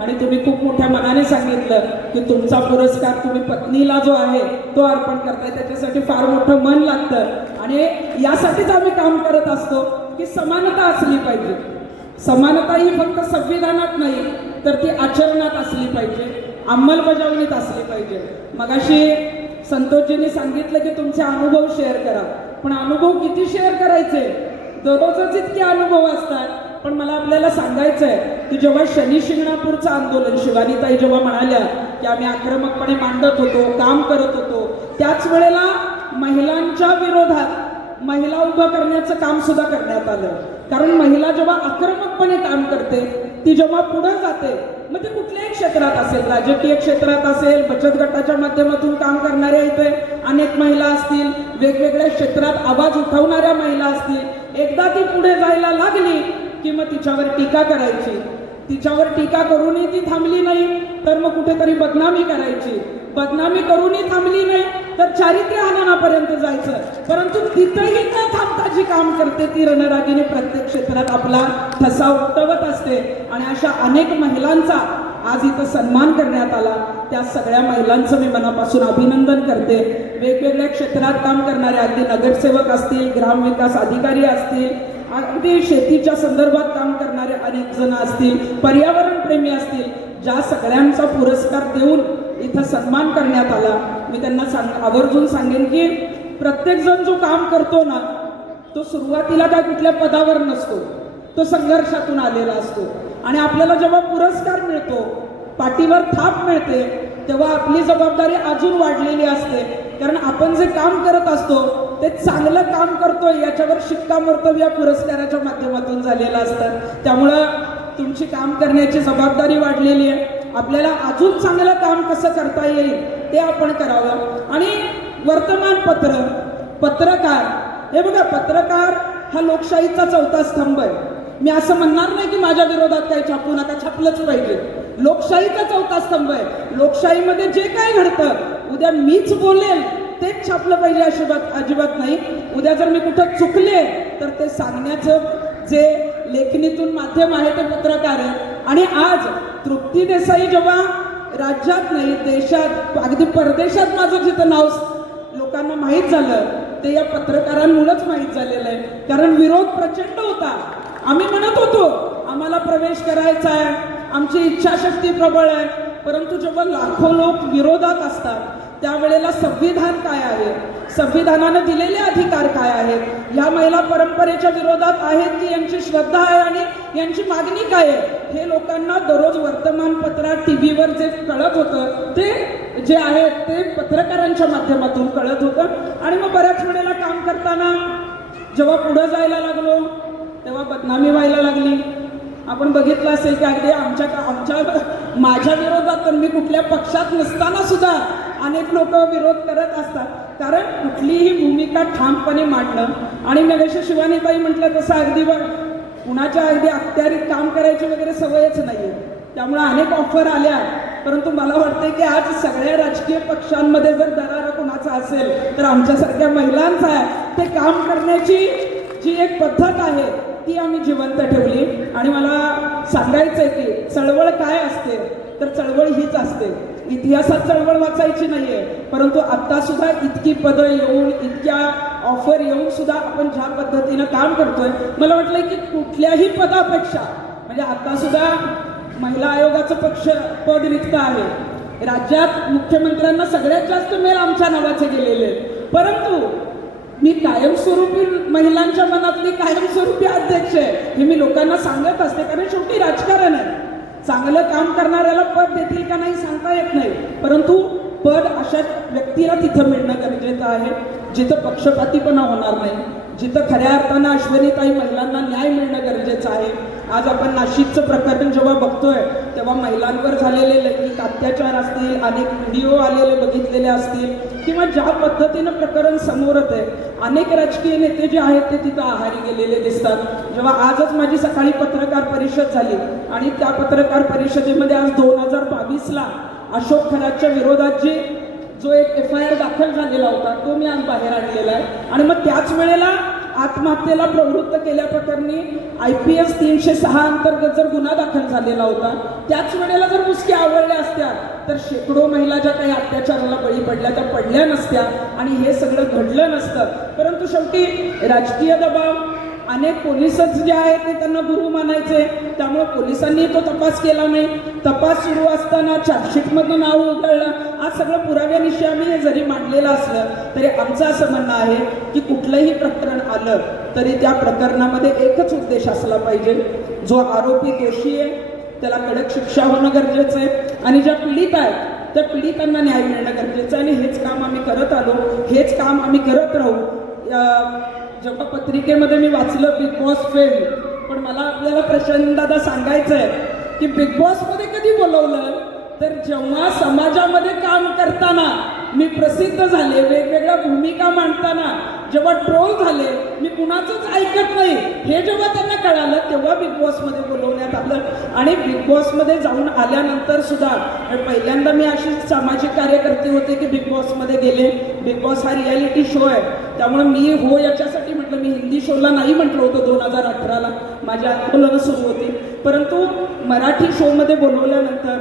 आणि तुम्ही खूप मोठ्या मनाने सांगितलं की तुमचा पुरस्कार तुम्ही पत्नीला जो आहे तो अर्पण करताय, त्याच्यासाठी फार मोठं मन लागतं आणि यासाठीच आम्ही काम करत असतो की समानता असली पाहिजे. समानता ही फक्त संविधानात नाही तर ती आचरणात असली पाहिजे, अंमलबजावणीत असली पाहिजे. मगाशी संतोषजींनी सांगितलं की तुमचे अनुभव शेअर करा, पण अनुभव किती शेअर करायचे? दररोजच इतके अनुभव असतात. पण मला आपल्याला सांगायचं आहे की जेव्हा शनी शिंगणापूरचं आंदोलन, शिवानीताई जेव्हा म्हणाल्या की आम्ही आक्रमकपणे मांडत होतो, काम करत होतो, त्याच वेळेला महिलांच्या विरोधात महिला उभं करण्याचं काम सुद्धा करण्यात आलं. कारण महिला जेव्हा आक्रमकपणे काम करते, ती जेव्हा पुढे जाते, मग ते कुठल्याही क्षेत्रात असेल, राजकीय क्षेत्रात असेल, बचत गटाच्या माध्यमातून काम करणाऱ्या इथे अनेक महिला असतील, वेगवेगळ्या क्षेत्रात आवाज उठवणाऱ्या महिला असतील, एकदा ती पुढे जायला लागली की मग तिच्यावर टीका करायची. तिच्यावर टीका करूनही ती थांबली नाही तर मग कुठेतरी बदनामी करायची. बदनामी करूनही थांबली नाही तर चारित्र्य हननापर्यंत जायचं. परंतु तिथंही न थांबता जी काम करते ती रणरागिणी प्रत्येक क्षेत्रात आपला ठसा उमटवत असते. आणि अशा अनेक महिलांचा आज इथं सन्मान करण्यात आला. त्या सगळ्या महिलांचं मी मनापासून अभिनंदन करते. वेगवेगळ्या क्षेत्रात काम करणारे, अगदी नगरसेवक असतील, ग्रामविकास अधिकारी असतील, अगदी शेतीच्या संदर्भात काम करणारे अनेक जण असतील, पर्यावरण प्रेमी असतील, ज्या सगळ्यांचा पुरस्कार देऊन इथं सन्मान करण्यात आला, मी त्यांना आवर्जून सांगेन की प्रत्येक जण जो काम करतो ना, तो सुरुवातीला काय कुठल्या पदावर नसतो, तो संघर्षातून आलेला असतो. आणि आपल्याला जेव्हा पुरस्कार मिळतो, पाठीवर थाप मिळते, तेव्हा आपली जबाबदारी अजून वाढलेली असते. कारण आपण जे काम करत असतो ते चांगलं काम करतोय याच्यावर शिक्कामोर्तब या पुरस्काराच्या माध्यमातून झालेलं असतं. त्यामुळं तुमची काम करण्याची जबाबदारी वाढलेली आहे. आपल्याला अजून चांगलं काम कसं करता येईल ते आपण करावं. आणि वर्तमानपत्र, पत्रकार, हे बघा, पत्रकार हा लोकशाहीचा चौथा स्तंभ आहे. मी असं म्हणणार नाही की माझ्या विरोधात काही छापू नका, छापलंच पाहिजे. लोकशाहीचा चौथा स्तंभ आहे. लोकशाहीमध्ये जे काय घडतं, उद्या मीच बोलेल तेच छापलं पाहिजे अजिबात नाही. उद्या जर मी कुठं चुकले तर ते सांगण्याचं जे लेखणीतून माध्यम आहे ते पत्रकार आहे. आणि आज तृप्ती देसाई जेव्हा राज्यात नाही, देशात, अगदी परदेशात माझं जिथं नाव लोकांना माहीत झालं ते या पत्रकारांमुळेच माहीत झालेलं आहे. कारण विरोध प्रचंड होता. आम्ही म्हणत होतो आम्हाला प्रवेश करायचा आहे, आमची इच्छाशक्ती प्रबळ आहे. परंतु जेव्हा लाखो लोक विरोधात असतात त्यावेळेला संविधान काय आहे, संविधानाने दिलेले अधिकार काय आहेत, ह्या महिला परंपरेच्या विरोधात आहेत की यांची श्रद्धा आहे आणि यांची मागणी काय आहे, हे लोकांना दररोज वर्तमानपत्रात, टीव्हीवर जे कळत होतं ते जे आहे ते पत्रकारांच्या माध्यमातून कळत होतं. आणि मग बऱ्याच वेळेला काम करताना जेव्हा पुढे जायला लागलो तेव्हा बदनामी व्हायला लागली. आपण बघितलं असेल की अगदी माझ्या विरोधात, तर मी कुठल्या पक्षात नसताना सुद्धा अनेक लोक विरोध करत असतात. कारण कुठलीही भूमिका ठामपणे मांडणं, आणि मगाशी शिवानीताई म्हटलं तसं अगदी कुणाच्या अगदी अखत्यारीत काम करायची वगैरे सवयच नाहीये. त्यामुळे अनेक ऑफर आल्या. परंतु मला वाटतं की आज सगळ्या राजकीय पक्षांमध्ये जर दरारा कुणाचा असेल तर आमच्यासारख्या महिलांचा आहे. ते काम करण्याची जी एक पद्धत आहे ती आम्ही जिवंत ठेवली. आणि मला सांगायचं आहे की चळवळ काय असते, तर चळवळ हीच असते. इतिहासात चळवळ वाचायची नाहीये, परंतु आता सुद्धा इतकी पदं येऊन, इतक्या ऑफर येऊन सुद्धा आपण ज्या पद्धतीनं काम करतोय, मला वाटलं की कुठल्याही पदापेक्षा, म्हणजे आता सुद्धा महिला आयोगाचं पद रिक्त आहे. राज्यात मुख्यमंत्र्यांना सगळ्यात जास्त मेल आमच्या नावाचे गेलेले, परंतु मी कायमस्वरूपी महिलांच्या मनातली कायमस्वरूपी अध्यक्ष आहे हे मी लोकांना सांगत असते. कारण शेवटी राजकारण आहे. चांगलं काम करणाऱ्याला पद देतील का नाही सांगता येत नाही, परंतु पद अशा व्यक्तीला तिथं मिळणं गरजेचं आहे जिथं पक्षपातीपणा होणार नाही, जिथं खऱ्या अर्थानं अश्विनीताई महिलांना न्याय मिळणं गरजेचं आहे. आज आपण नाशिकचं प्रकरण जेव्हा बघतोय तेव्हा महिलांवर झालेले लैंगिक अत्याचार असतील, अनेक व्हिडिओ आलेले बघितलेले असतील, किंवा ज्या पद्धतीनं प्रकरण समोर येते, अनेक राजकीय नेते जे आहेत ते तिथं आहारी गेलेले दिसतात. जेव्हा आजच माझी सकाळी पत्रकार परिषद झाली आणि त्या पत्रकार परिषदेमध्ये आज 2022ला अशोक खरातच्या विरोधात जो एक FIR दाखल झालेला होता तो मी आज बाहेर आणलेला आहे. आणि मग त्याच वेळेला आत्महत्येला प्रवृत्त केल्याप्रकरणी IPS 306 अंतर्गत जर गुन्हा दाखल झालेला होता, त्याच वेळेला जर मुसक्या आवडल्या असत्या तर शेकडो महिला ज्या काही अत्याचाराला बळी पडल्या त्या पडल्या नसत्या आणि हे सगळं घडलं नसतं. परंतु शेवटी राजकीय दबाव, अनेक पोलिसच जे आहेत ते त्यांना गुरु मानायचे, त्यामुळे पोलिसांनी तो तपास केला नाही. तपास सुरू असताना चार्जशीटमधनं नाव उघडलं. आज सगळं पुराव्यानिशी आम्ही हे जरी मांडलेलं असलं तरी आमचं असं म्हणणं आहे की कुठलंही प्रकरण आलं तरी त्या प्रकरणामध्ये एकच उद्देश असला पाहिजे, जो आरोपी दोषी आहे त्याला कडक शिक्षा होणं गरजेचं आहे आणि ज्या पीडित आहेत त्या पीडितांना न्याय मिळणं गरजेचं आहे. आणि हेच काम आम्ही करत आलो, हेच काम आम्ही करत राहू. जेव्हा पत्रिकेमध्ये मी वाचलं बिग बॉस फेम, पण मला आपल्याला प्रशांत दादा सांगायचं आहे की बिग बॉसमध्ये कधी बोलवलं तर जेव्हा समाजामध्ये काम करताना मी प्रसिद्ध झाले, वेगवेगळ्या भूमिका मांडताना जेव्हा ट्रोल झाले, मी कुणाचंच ऐकत नाही हे जेव्हा त्यांना कळालं तेव्हा बिग बॉसमध्ये बोलवण्यात आलं. आणि बिग बॉसमध्ये जाऊन आल्यानंतर सुद्धा पहिल्यांदा मी अशी सामाजिक कार्यकर्ते होते की बिग बॉसमध्ये गेले. बिग बॉस हा रियालिटी शो आहे, त्यामुळे मी हो याच्यासाठी म्हटलं. मी हिंदी शोला नाही म्हटलं होतं 2018ला, माझी आंदोलनं सुरू होती. परंतु मराठी शोमध्ये बोलवल्यानंतर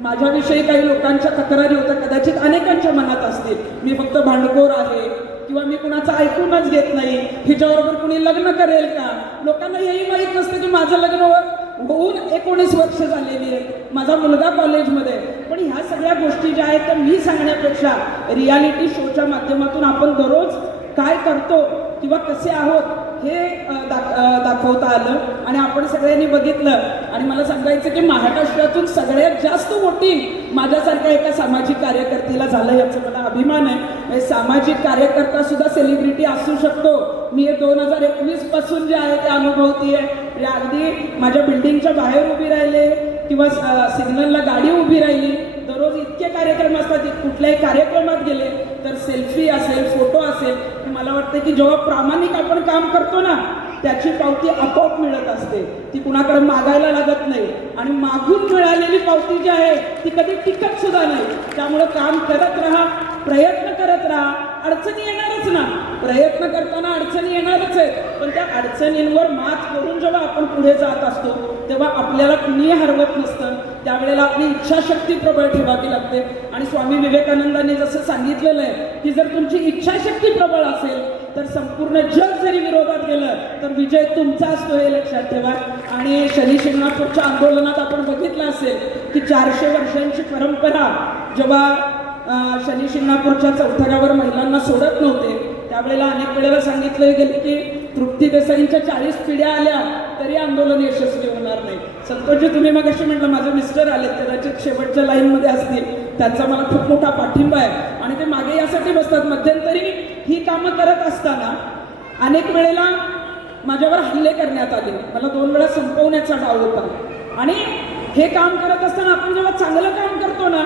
माझ्याविषयी काही लोकांच्या तक्रारी होत्या, कदाचित अनेकांच्या मनात असतील. मी फक्त भांडखोर आहे किंवा मी कुणाचं ऐकूनच घेत नाही, हिच्याबरोबर कुणी लग्न करेल का. लोकांना हेही माहीत नसतं की माझं लग्न होऊन 19 वर्ष झालेली आहे, माझा मुलगा कॉलेजमध्ये. पण ह्या सगळ्या गोष्टी ज्या आहेत त्या मी सांगण्यापेक्षा रियालिटी शोच्या माध्यमातून आपण दररोज काय करतो किंवा कसे आहोत हे दाखवता आलं आणि आपण सगळ्यांनी बघितलं. आणि मला सांगायचं की महाराष्ट्रातून सगळ्यात जास्त वोटिंग माझ्यासारख्या एका सामाजिक कार्यकर्त्याला झालं, याचा मला अभिमान आहे. सामाजिक कार्यकर्ता सुद्धा सेलिब्रिटी असू शकतो. मी 2021 पासून जे आहे ते अनुभवती आहे. अगदी माझ्या बिल्डिंगच्या बाहेर उभी राहिले किंवा सिग्नलला गाडी उभी राहिली, दररोज इतके कार्यक्रम असतात. कुठल्याही कार्यक्रमात गेले तर सेल्फी असेल, फोटो असेल. मला वाटतं की जेव्हा प्रामाणिक आपण काम करतो ना त्याची पावती आपोआप मिळत असते, ती कुणाकडे मागायला लागत नाही. आणि मागून मिळालेली पावती जी आहे ती कधी टिकत सुद्धा नाही. त्यामुळं काम करत राहा, प्रयत्न करत राहा. अडचणी येणारच ना, प्रयत्न करताना अडचणी येणारच आहेत, पण त्या अडचणींवर मात करून जेव्हा आपण पुढे जात असतो तेव्हा आपल्याला कुणीही हरवत नसतं. त्यावेळेला आपली इच्छाशक्ती प्रबळ ठेवावी लागते. आणि स्वामी विवेकानंदांनी जसं सांगितलेलं आहे की जर तुमची इच्छाशक्ती प्रबळ असेल तर संपूर्ण जग जरी विरोधात गेलं तर विजय तुमचा असतो, हे लक्षात ठेवा. आणि शनी शिंगणापूरच्या आंदोलनात आपण बघितलं असेल की 400 वर्षांची परंपरा जेव्हा शनी शिंगणापूरच्या चौथऱ्यावर महिलांना सोडत नव्हते त्यावेळेला अनेक वेळेला सांगितलं गेलं की तृप्ती देसाईंच्या 40 पिढ्या आल्या तरी आंदोलन यशस्वी होणार नाही. संतोषजी, तुम्ही मग अशी म्हटलं माझे मिस्टर आले, कदाचित शेवटच्या लाईनमध्ये असतील, त्यांचा मला खूप मोठा पाठिंबा आहे. आणि ते मागे यासाठी बसतात, मध्यंतरी ही कामं करत असताना अनेक वेळेला माझ्यावर हल्ले करण्यात आले, मला 2 वेळा संपवण्याचा डाव होता. आणि हे काम करत असताना आपण जेव्हा चांगलं काम करतो ना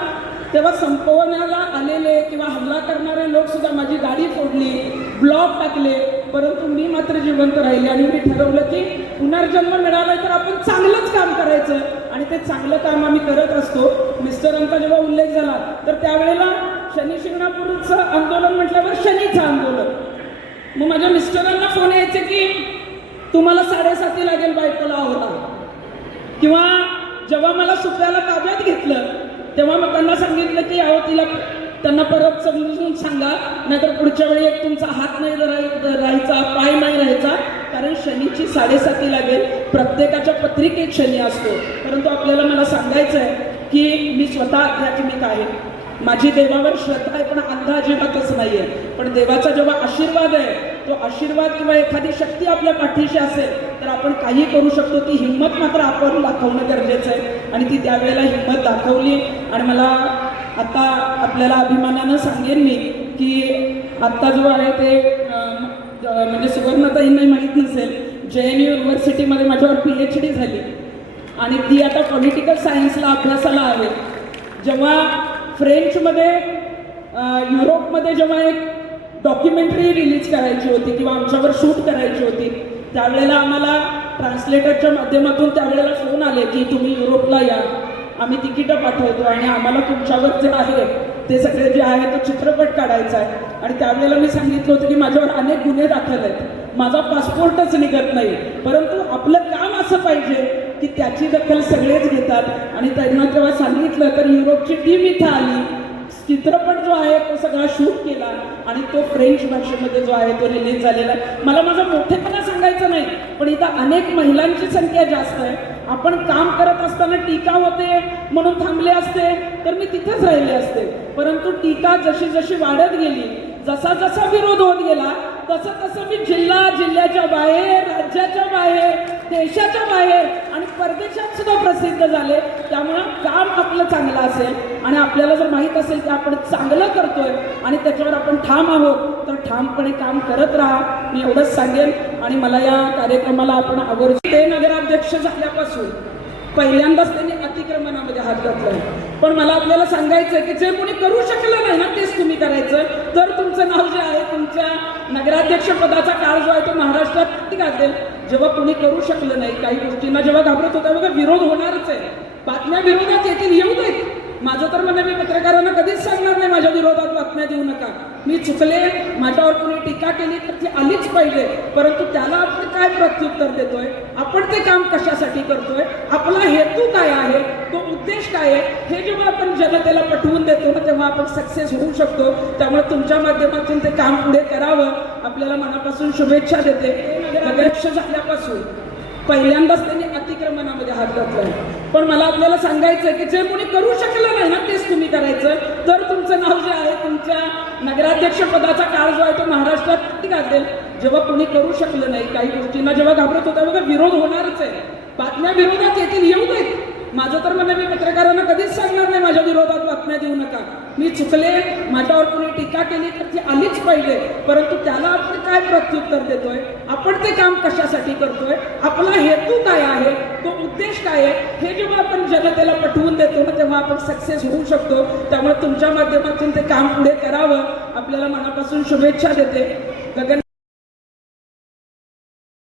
तेव्हा संपवण्याला आलेले किंवा हल्ला करणारे लोक सुद्धा माझी गाडी फोडली, ब्लॉक टाकले. परंतु मी मात्र जिवंत राहिले आणि मी ठरवलं की पुनर्जन्म मिळाला तर आपण चांगलंच काम करायचं आणि ते चांगलं काम आम्ही करत असतो. मिस्टरांचा जेव्हा उल्लेख झाला तर त्यावेळेला शनी शिंगणापूरचं आंदोलन म्हटल्यावर शनीचं आंदोलन. मग माझ्या मिस्टरांना फोन यायचे की तुम्हाला 7:30 लागेल बायकोला आवरा. किंवा जेव्हा मला सुप्याला ताब्यात घेतलं तेव्हा मग त्यांना सांगितलं की अहो त्यांना परत समजून सांगा, नाहीतर पुढच्या वेळी एक तुमचा हात नाही राहायचा, पाय नाही राहायचा, कारण शनीची 7:30 लागेल. प्रत्येकाच्या पत्रिकेत शनी असतो. परंतु आपल्याला मला सांगायचं आहे की मी स्वतः आध्यात्मिक आहे, माझी देवावर श्रद्धा आहे, पण अंध अजिबातच नाही आहे. पण देवाचा जेव्हा आशीर्वाद आहे, तो आशीर्वाद किंवा एखादी शक्ती आपल्या पाठीशी असेल तर आपण काही करू शकतो. ती हिंमत मात्र आपण दाखवणं गरजेचं आहे आणि ती त्यावेळेला हिंमत दाखवली. आणि मला आता आपल्याला अभिमानानं सांगेन मी की आत्ता जो आहे ते म्हणजे सुवर्णताईंना माहीत नसेल, JNU युनिव्हर्सिटीमध्ये माझ्यावर PhD झाली आणि ती आता पॉलिटिकल सायन्सला अभ्यासाला आहे. जेव्हा फ्रेंचमध्ये युरोपमध्ये जेव्हा एक डॉक्युमेंटरी रिलीज करायची होती किंवा आमच्यावर शूट करायची होती त्यावेळेला आम्हाला ट्रान्सलेटरच्या माध्यमातून त्यावेळेला फोन आले की तुम्ही युरोपला या आम्ही तिकीटं पाठवतो आणि आम्हाला तुमच्यावर जे आहे ते सगळे जे आहे तो चित्रपट काढायचा आहे. आणि त्यावेळेला मी सांगितलं होतं की माझ्यावर अनेक गुन्हे दाखल आहेत, माझा पासपोर्टच निघत नाही, परंतु आपलं काम असं पाहिजे की त्याची दखल सगळेच घेतात. आणि त्यांना जेव्हा सांगितलं तर युरोपची टीम इथं आली, चित्रपट जो आहे तो सगळा शूट केला आणि तो फ्रेंच भाषेमध्ये जो आहे तो रिलीज झालेला. मला माझा मोठेपणा सांगायचं नाही, पण इथं अनेक महिलांची संख्या जास्त आहे. आपण काम करत असताना टीका होते म्हणून थांबले असते तर मी तिथेच राहिले असते, परंतु टीका जशी जशी वाढत गेली, जसा जसा विरोध होत गेला तसं तसं मी जिल्ह्याच्या बाहेर, राज्याच्या बाहेर, देशाच्या बाहेर आणि परदेशात सुद्धा प्रसिद्ध झाले. त्यामुळं काम आपलं चांगलं असेल आणि आपल्याला जर माहीत असेल की आपण चांगलं करतोय आणि त्याच्यावर आपण ठाम आहोत तर ठामपणे काम करत राहा. मी एवढंच सांगेन. आणि मला या कार्यक्रमाला आपण आवर्जून ते नगराध्यक्ष झाल्यापासून पहिल्यांदाच त्यांनी अतिक्रमणामध्ये हात घातलाय. पण मला आपल्याला सांगायचं आहे की जे कोणी करू शकलं नाही ना तेच तुम्ही करायचं. तर तुमचं नाव जे आहे तुमच्या नगराध्यक्ष पदाचा काळ जो आहे तो महाराष्ट्रात गाजेल. जेव्हा कोणी करू शकलं नाही, काही गोष्टींना जेव्हा घाबरत होता बघा, विरोध होणारच आहे, बातम्या विरोधात येतील, येऊ देत. माझं तर म्हणणं, मी पत्रकारांना कधीच सांगणार नाही माझ्या विरोधात बातम्या देऊ नका. मी चुकले, माझ्यावर कोणी टीका केली तर ती आलीच पाहिजे, परंतु त्याला आपण काय प्रत्युत्तर देतोय, आपण ते काम कशासाठी करतोय, आपला हेतू काय आहे, तो उद्देश काय आहे, हे जेव्हा आपण जनतेला पटवून देतो ना तेव्हा आपण सक्सेस होऊ शकतो. त्यामुळे तुमच्या माध्यमातून ते काम पुढे करावं, आपल्याला मनापासून शुभेच्छा देते. नगराध्यक्ष झाल्यापासून पहिल्यांदाच त्यांनी अतिक्रमणामध्ये हात घातलाय. पण मला आपल्याला सांगायचं आहे की जे कोणी करू शकलं नाही ना तेच तुम्ही करायचं. तर तुमचं नाव जे आहे तुमच्या नगराध्यक्ष पदाचा काळ जो आहे तो महाराष्ट्रात गाजेल. जेव्हा कोणी करू शकलं नाही, काही गोष्टींना जेव्हा घाबरत होता बघा, विरोध होणारच आहे, बातम्या विरोधात येतील, येऊ देत. माझं तर म्हणणं, मी पत्रकारांना कधीच सांगणार नाही माझ्या विरोधात बातम्या देऊ नका. मी चुकले, माझ्यावर कोणी टीका केली तर ती आलीच पाहिजे, परंतु त्याला आपण काय प्रत्युत्तर देतोय, आपण ते काम कशासाठी करतोय, आपला हेतू काय आहे, तो उद्देश काय आहे, हे जेव्हा आपण जनतेला पटवून देतो ना तेव्हा आपण सक्सेस होऊ शकतो. त्यामुळे तुमच्या माध्यमातून ते काम पुढे करावं, आपल्याला मनापासून शुभेच्छा देते. गगन